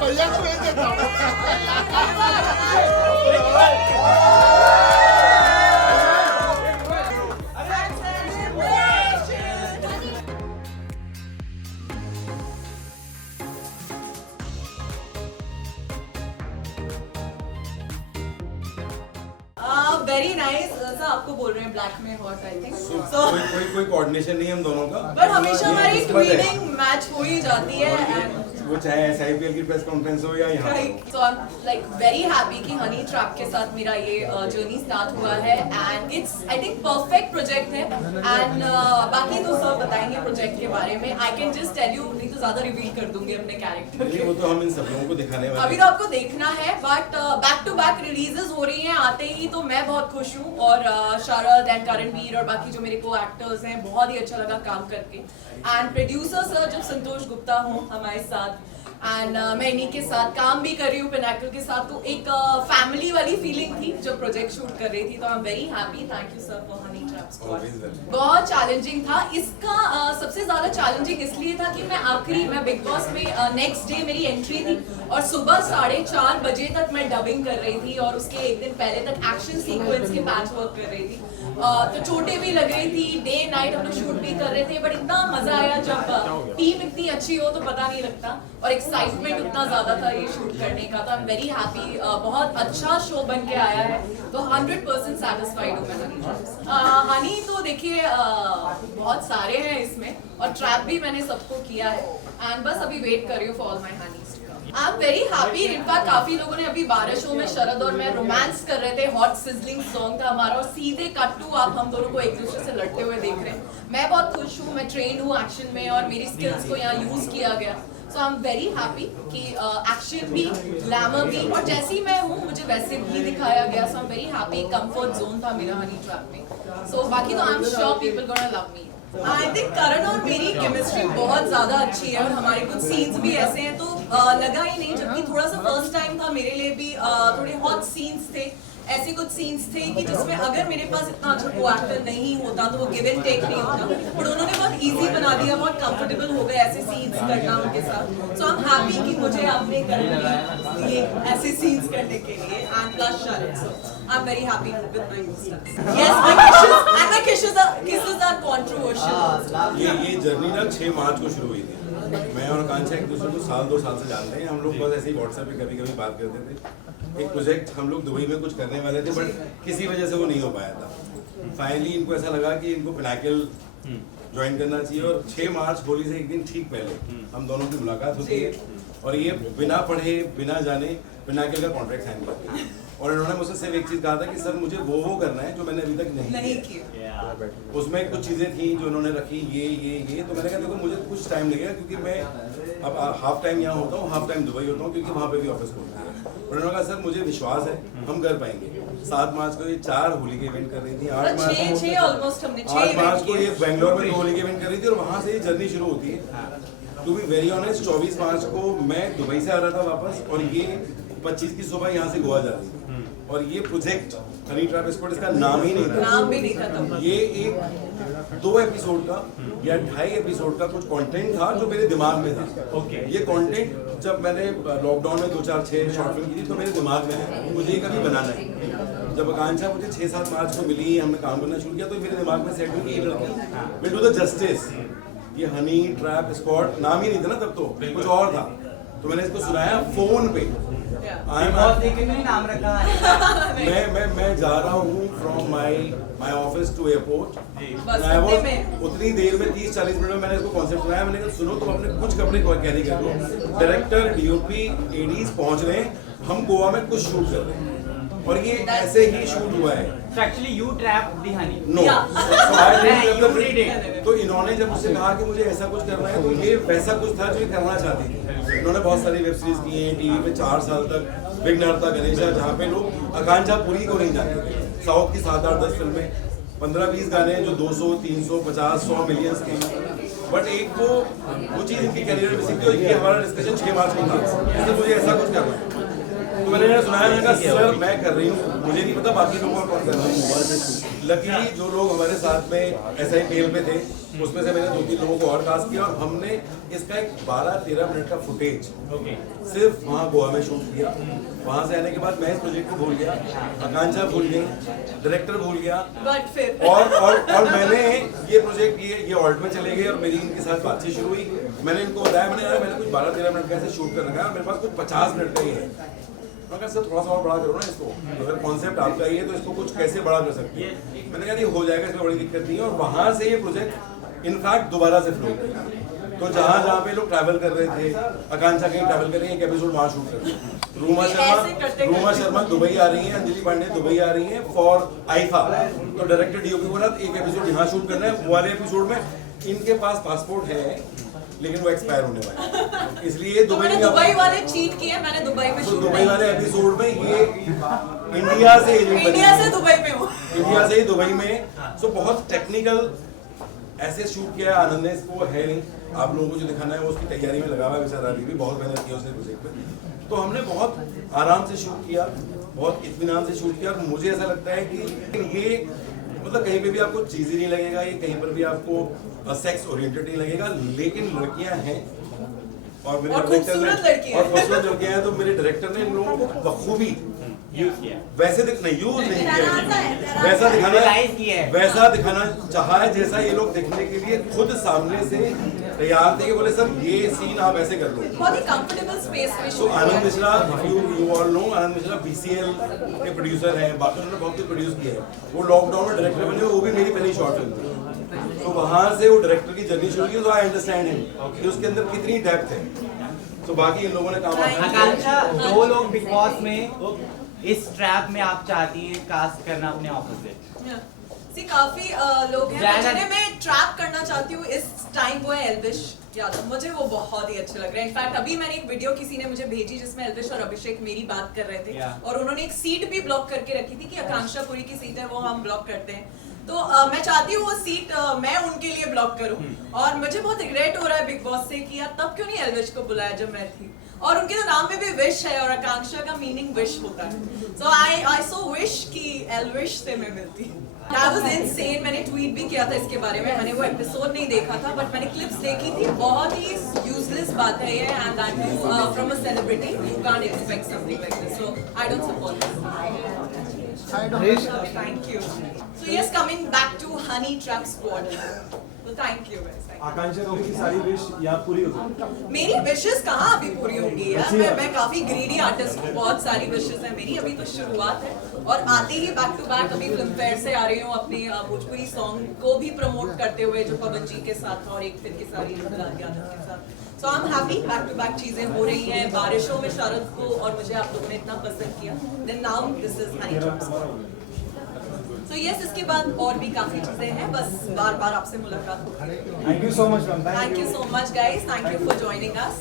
भैया को भेज देता हूँ। वेरी नाइस सर, आपको बोल रहे हैं ब्लैक में हॉट आई थिंक सो कोई कोऑर्डिनेशन नहीं है हम दोनों का, बट हमेशा हमारी ट्वीटिंग मैच हो ही जाती है एंड वो चाहे SIPL की प्रेस कॉन्फ्रेंस हो या यहाँ right. So I am like very happy कि हनी ट्रैप के साथ मेरा ये जर्नी स्टार्ट हुआ है and it's I think perfect project है एंड बाकी तो सब बताएंगे प्रोजेक्ट के बारे में। I can just tell you, नहीं तो ज्यादा रिवील कर दूंगी अपने कैरेक्टर के, वो तो हम इन सब लोगों को दिखाने वाले अभी तो आपको देखना है। But back to back releases हो रही हैं आते ही, तो मैं बहुत खुश हूँ और शारद एंड करणवीर और बाकी जो मेरे को एक्टर्स हैं, बहुत ही अच्छा लगा काम करके। एंड प्रोड्यूसर सर जब संतोष गुप्ता हो हमारे साथ एंड मैं इन्हीं के साथ काम भी कर रही हूँ पिनाकल के साथ, तो एक फैमिली वाली फीलिंग थी जब प्रोजेक्ट शूट कर रही थी। तो I am very happy, thank you sir for Honey trap squad. बहुत चैलेंजिंग था इसका, सबसे ज्यादा चैलेंजिंग इसलिए था कि मैं बिग बॉस में नेक्स्ट डे मेरी एंट्री थी और सुबह 4:30 बजे तक मैं डबिंग कर रही थी और उसके एक दिन पहले तक एक्शन सीक्वेंस के पैच वर्क कर रही थी। तो चोटें भी लग रही थी, डे नाइट हम लोग शूट भी कर रहे थे, बट इतना मजा आया जब टीम इतनी अच्छी हो तो पता नहीं लगता और एक्साइटमेंट उतना ज्यादा था ये शूट करने का। तो आई एम वेरी हैप्पी, बहुत अच्छा शो बन के आया है, तो 100% सेटिस्फाइड हूँ मैं हनी ट्रैप से। हनी तो देखिए बहुत सारे हैं इसमें और ट्रैप भी मैंने सबको किया है एंड बस अभी वेट कर रही हूँ for all my honeys. I am very happy. In fact काफी लोगों ने अभी 12 शो में शरद और मैं रोमांस कर रहे थे, हॉट सिजलिंग सॉन्ग था हमारा और सीधे कट टू आप हम दोनों को एक दूसरे से लड़ते हुए देख रहे हैं। मैं बहुत खुश हूँ, मैं ट्रेन हूँ एक्शन में और मेरी स्किल्स को यहाँ यूज किया गया। So I am very happy कि एक्शन भी, ग्लैमर भी और जैसी मैं हूँ मुझे वैसे भी दिखाया गया। So I am very happy, comfort zone था मेरा हनी ट्रैप में। सो बाकी तो I am sure people gonna love me. I think Karan और मेरी केमिस्ट्री बहुत ज्यादा अच्छी है और हमारे कुछ सीन्स भी ऐसे हैं तो लगा ही नहीं, जबकि थोड़ा सा फर्स्ट टाइम था मेरे लिए भी, थोड़े हॉट सीन्स थे, ऐसे कुछ सीन्स थे कि जिसमें अगर मेरे पास इतना अच्छा को एक्टर नहीं होता तो वो गिव एंड टेक नहीं होता, बट उन्होंने बहुत इजी बना दिया, बहुत कंफर्टेबल हो गए ऐसे सीन्स करना उनके साथ। सो आई एम हैप्पी कि मुझे आपने कर ये ऐसे सीन्स करने के लिए and plus Sharad. So I am very happy with my stuff. Yes, my kisses are controversial। ये जर्नी ना 6 मार्च को शुरू हुई थी। मैं और आकांक्षा एक दूसरे को 2 साल से जानते हैं। हम लोग बस ऐसे ही व्हाट्सएप पे कभी बात करते थे। एक प्रोजेक्ट हम लोग दुबई में कुछ करने वाले थे बट किसी वजह से वो नहीं हो पाया था। फाइनली इनको ऐसा लगा कि इनको पिनाकल ज्वाइन करना चाहिए और 6 मार्च होली से एक दिन ठीक पहले हम दोनों की मुलाकात होती है और ये बिना पढ़े बिना जाने पिनाकल का कॉन्ट्रैक्ट साइन किया और इन्होंने मुझसे सिर्फ एक चीज कहा था कि सर मुझे वो करना है जो मैंने अभी तक नहीं किया। उसमें कुछ चीजें थी जो उन्होंने रखी, ये तो मैंने कहा देखो मुझे कुछ टाइम लगेगा क्योंकि मैं अब हाफ टाइम यहाँ होता हूँ, हाफ टाइम दुबई होता हूँ क्योंकि वहाँ पे भी ऑफिस खोलते हैं। उन्होंने कहा सर मुझे विश्वास है हम कर पाएंगे। 7 मार्च को ये 4 होली के इवेंट कर रही थी, 8 मार्च को ये बेंगलोर में 2 होली के इवेंट कर रही थी और वहाँ से ये जर्नी शुरू होती है। टू बी वेरी ऑनेस्ट 24 मार्च को मैं दुबई से आ रहा था वापस और ये 25 की सुबह यहाँ से गोवा जा रही थी और ये प्रोजेक्ट हनी ट्रैप स्क्वाड इसका नाम ही नहीं था। ये एक 2 एपिसोड का या 2.5 एपिसोड का कुछ कंटेंट था जो मेरे दिमाग में था। ये कंटेंट जब मैंने लॉकडाउन में 2-4-6 शॉर्ट फिल्म की थी तो मेरे दिमाग में है मुझे ये कभी बनाना है। जब आकांक्षा मुझे 6-7 मार्च को मिली, हमने काम करना शुरू किया तो मेरे दिमाग में सेट हुई कि ये लड़की विल डू द जस्टिस। ये हनी ट्रैप स्क्वाड नाम ही नहीं था ना तब, तो कुछ और था। तो मैंने इसको सुनाया फोन पे। नाम रखा मैं जा रहा हूँ from my office to airport. उतनी देर में 30-40 मिनट में मैंने इसको कॉन्सेप्ट सुनाया। मैंने कहा सुनो तुम अपने कुछ कपड़े कैरी कर लो, डायरेक्टर DOP एडीज पहुंच रहे हैं, हम गोवा में कुछ शूट कर रहे हैं और ये ऐसे ही शूट हुआ है। So actually you trapped the honey. No. तो इन्होंने जब मुझसे कहा कि मुझे ऐसा कुछ करना है तो ये वैसा कुछ था जो ये करना चाहती थी। इन्होंने बहुत सारी वेब सीरीज की हैं, टीवी पे 4 साल तक विघ्नहर्ता गणेशा, जहाँ पे लोग आकांक्षा पुरी को नहीं जानते थे। साउथ की 7-8-10 फिल्में, 15-20 गाने जो 200, 300, 50, 100 मिलियंस के, बट एक वो चीज़ इनके कैरियर में सीखती है। ये हमारा डिस्कशन 6 मार्च को था, इसलिए मुझे ऐसा कुछ करना है। तो मैंने सुनाया, मैंने कहा सर मैं कर रही हूँ, मुझे नहीं पता बाकी लोगों को कौन कर रहा है। लकीली जो लोग हमारे साथ में SIPL में थे उसमें से मैंने 2-3 लोगों को और कास्ट किया और हमने इसका एक 12-13 मिनट का फुटेज सिर्फ वहाँ गोवा में शूट किया। वहाँ से आने के बाद मैं इस प्रोजेक्ट को भूल गया, आकांक्षा भूल गई, डायरेक्टर भूल गया, बट फिर और मैंने ये प्रोजेक्ट ये ऑल्ट में चले गए और मेरी इनके साथ बातचीत शुरू हुई। मैंने इनको बताया, मैंने कुछ 12-13 मिनट का ऐसे शूट कर रखा है, मेरे पास कुछ 50 मिनट का ही है। मैं कहा सर थोड़ा सा और बड़ा करो ना इसको, अगर कॉन्सेप्ट आपका ही है तो इसको कुछ कैसे बड़ा कर सकते हैं। मैंने कहा ये हो जाएगा, इसमें बड़ी दिक्कत नहीं है। और वहाँ से ये प्रोजेक्ट इनफैक्ट दोबारा से फ्लो किया। तो जहाँ पे लोग ट्रैवल कर रहे थे, आकांक्षा कहीं ट्रैवल कर रही है, एक एपिसोड वहाँ शूट कर रहे हैं। रूमा शर्मा दुबई आ रही है, अंजलि पांडे दुबई आ रही है फॉर आईफा। तो डायरेक्टर DOP बोला एक एपिसोड यहाँ शूट करना है। वो वाले एपिसोड में इनके पास पासपोर्ट है लेकिन वो एक्सपायर होने वाला है, इसलिए तो मैंने दुबई वाले चीट किए, मैंने दुबई में तो शूट दुबई वाले एपिसोड में ये इंडिया से एजेंट इंडिया से दुबई में हूँ। इंडिया से ही दुबई में। सो बहुत टेक्निकल ऐसे शूट किया है। आनंद ने इसको है नहीं, आप लोगों को जो दिखाना है वो उसकी तैयारी में लगा हुआ है बेचारा, अभी भी बहुत मेहनत की उसने प्रोजेक्ट पे। तो हमने बहुत आराम से शूट किया, बहुत इत्मीनान से शूट किया। मुझे ऐसा लगता है कि ये मतलब कहीं पे भी आपको चीज़ी नहीं लगेगा, ये कहीं पर भी आपको सेक्स ओरिएंटेड नहीं लगेगा, लेकिन लड़कियां हैं और मेरे खूबसूरत लड़कियां और खूबसूरत लड़कियां हैं। तो मेरे डायरेक्टर ने इन लोगों को बखूबी वैसे यूज नहीं किया, वैसा दिखाना चाहा है जैसा ये लोग दिखने के लिए खुद सामने से तैयार थे कि बोले सर ये सीन आप ऐसे कर लो। बहुत ही कंफर्टेबल स्पेस में तो shoot. Anand Mishra, you all know, Anand Mishra BCL के प्रोड्यूसर हैं, बाकी उन्होंने बहुत कुछ प्रोड्यूस किया है। वो लॉकडाउन में डायरेक्टर बने, वो भी मेरी पहली शॉर्ट फिल्म थी। तो वहाँ से वो डायरेक्टर की जर्नी शुरू की। तो आई अंडरस्टैंड हिम कि उसके अंदर कितनी डेप्थ है। तो बाकी इन लोगों ने काम आकांक्षा, 2 लोग बिग बॉस में इस ट्रैप में आप चाहती हैं कास्ट करना अपने ऑपोजिट? काफी लोग हैं जिन्हें मैं ट्रैप करना चाहती हूँ इस टाइम। वो है एल्विश यादव, मुझे वो बहुत ही अच्छे लग रहे हैं। इनफैक्ट अभी मैंने एक वीडियो किसी ने मुझे भेजी जिसमें एल्विश और अभिषेक मेरी बात कर रहे थे और उन्होंने एक सीट भी ब्लॉक करके रखी थी कि आकांक्षा पुरी की सीट है वो हम ब्लॉक करते हैं। तो मैं चाहती हूँ वो सीट मैं उनके लिए ब्लॉक करूँ। और मुझे बहुत रिग्रेट हो रहा है बिग बॉस से कि यार तब क्यों नहीं एल्विश को बुलाया जब मैं थी। और उनके तो नाम में भी विश है और आकांक्षा का मीनिंग विश होता है। सो आई सो विश कि एल्विश से मैं मिलती। That was insane। मैंने ट्वीट भी किया था इसके बारे में। मैंने वो एपिसोड नहीं देखा था बट मैंने क्लिप्स देखी थी। बहुत ही यूजलेस बात है ये, and that too from a celebrity. You can't expect something like this, so I don't support this. Thank you. So yes, coming back to honey trap squad. तो थैंक यू गाइस। आकांक्षा रोगी की सारी wish या पूरी हो गई? मेरी wishes कहाँ अभी पूरी होंगी यार। मैं काफी ग्रीडी आर्टिस्ट हूँ, बहुत सारी विशेस है मेरी। अभी तो शुरुआत है और आते ही बैक टू बैक अभी फिल्म फेयर से आ रही हूँ अपनी भोजपुरी सॉन्ग को भी प्रमोट करते हुए जो पवन जी के साथ था और एक फिर के सारी यादव के साथ। So I am happy, back to back चीजें हो रही हैं। बारिशों में शारद को और मुझे आप लोगों ने इतना पसंद किया, then now this is honey trap. तो यस, इसके बाद और भी काफी चीजें हैं, बस बार बार आपसे मुलाकात होगी। Thank you so much ma'am. Thank you so much guys, thank you for joining us.